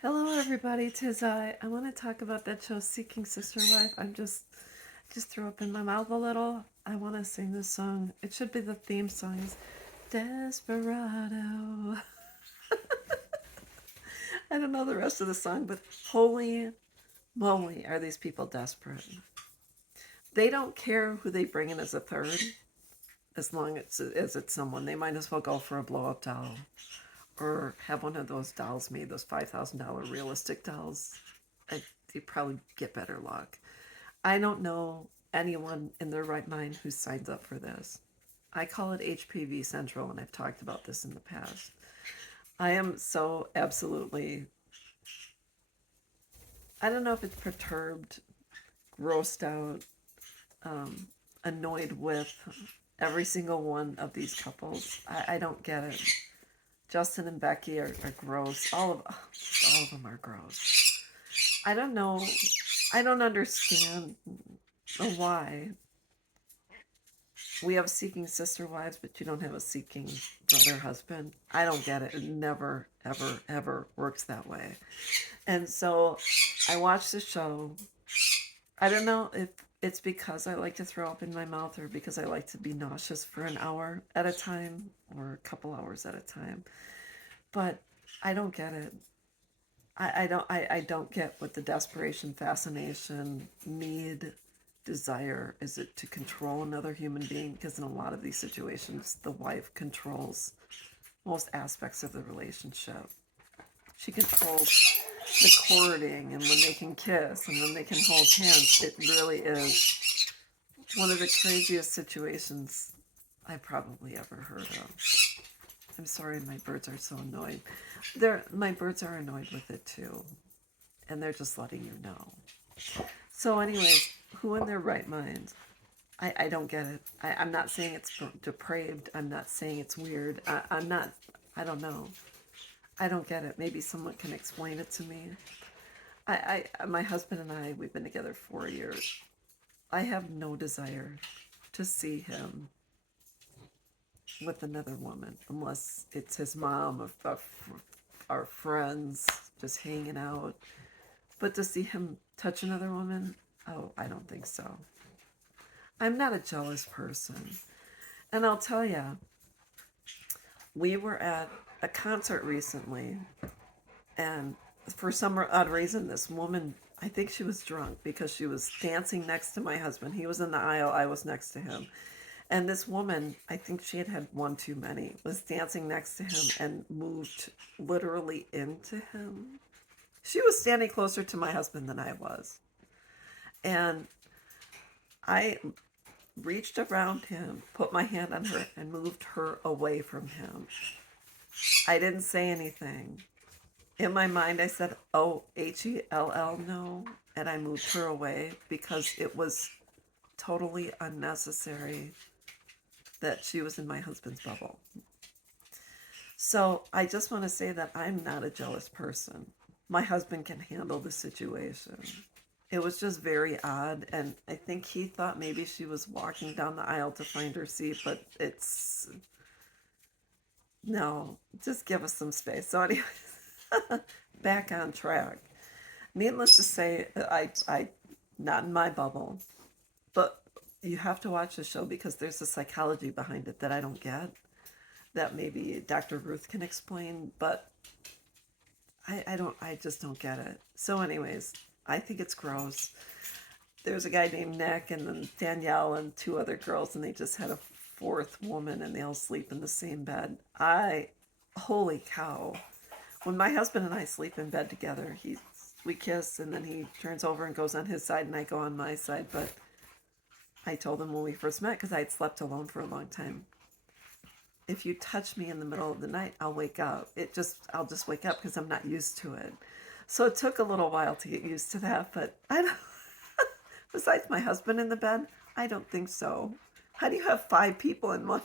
Hello, everybody. Tis I. I want to talk about that show, Seeking Sister Wife. I'm just threw up in my mouth a little. I want to sing this song. It should be the theme song. Is Desperado. I don't know the rest of the song, but holy moly, are these people desperate? They don't care who they bring in as a third, as long as it's someone. They might as well go for a blow up doll or have one of those dolls made, those $5,000 realistic dolls. They probably get better luck. I don't know anyone in their right mind who signs up for this. I call it HPV Central, and I've talked about this in the past. I am so absolutely, I don't know if it's perturbed, grossed out, um, annoyed with every single one of these couples. I don't get it. Justin and Becky are gross. All of them are gross. I don't know. I don't understand why we have seeking sister wives, but you don't have a seeking brother husband. I don't get it. It never, ever, ever works that way. And so I watched the show. I don't know if it's because I like to throw up in my mouth or because I like to be nauseous for an hour at a time or a couple hours at a time. But I don't get it. I don't get what the desperation, fascination, need, desire is it to control another human being, because in a lot of these situations the wife controls most aspects of the relationship. She controls the courting and when they can kiss and when they can hold hands. It really is one of the craziest situations I probably ever heard of. I'm sorry, my birds are so annoyed. My birds are annoyed with it too, and they're just letting you know. So anyways, who in their right mind? I don't get it. I'm not saying it's depraved. I'm not saying it's weird. I'm not, I don't know. I don't get it. Maybe someone can explain it to me. My husband and I, we've been together 4 years. I have no desire to see him with another woman unless it's his mom or our friends just hanging out. But to see him touch another woman, oh, I don't think so. I'm not a jealous person. And I'll tell you, we were at a concert recently, and for some odd reason, this woman, I think she was drunk because she was dancing next to my husband. He was in the aisle, I was next to him. And this woman, I think she had one too many, was dancing next to him and moved literally into him. She was standing closer to my husband than I was. And I reached around him, put my hand on her, and moved her away from him. I didn't say anything. In my mind, I said, "Oh, Hell, no," and I moved her away because it was totally unnecessary that she was in my husband's bubble. So I just want to say that I'm not a jealous person. My husband can handle the situation. It was just very odd, and I think he thought maybe she was walking down the aisle to find her seat, but it's no, just give us some space. So anyway, back on track. Needless to say, I not in my bubble, but you have to watch the show because there's a psychology behind it that I don't get, that maybe Dr. Ruth can explain, but I just don't get it. So anyways, I think it's gross. There's a guy named Nick and then Danielle and two other girls, and they just had a fourth woman, and they all sleep in the same bed. Holy cow. When my husband and I sleep in bed together, we kiss, and then he turns over and goes on his side, and I go on my side. But I told him when we first met, because I had slept alone for a long time, if you touch me in the middle of the night, I'll wake up. I'll just wake up because I'm not used to it. So it took a little while to get used to that, but I don't, besides my husband in the bed, I don't think so. How do you have five people in one?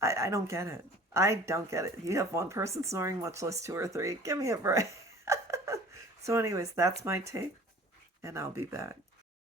I don't get it. I don't get it. You have one person snoring, much less two or three. Give me a break. So anyways, that's my take, and I'll be back.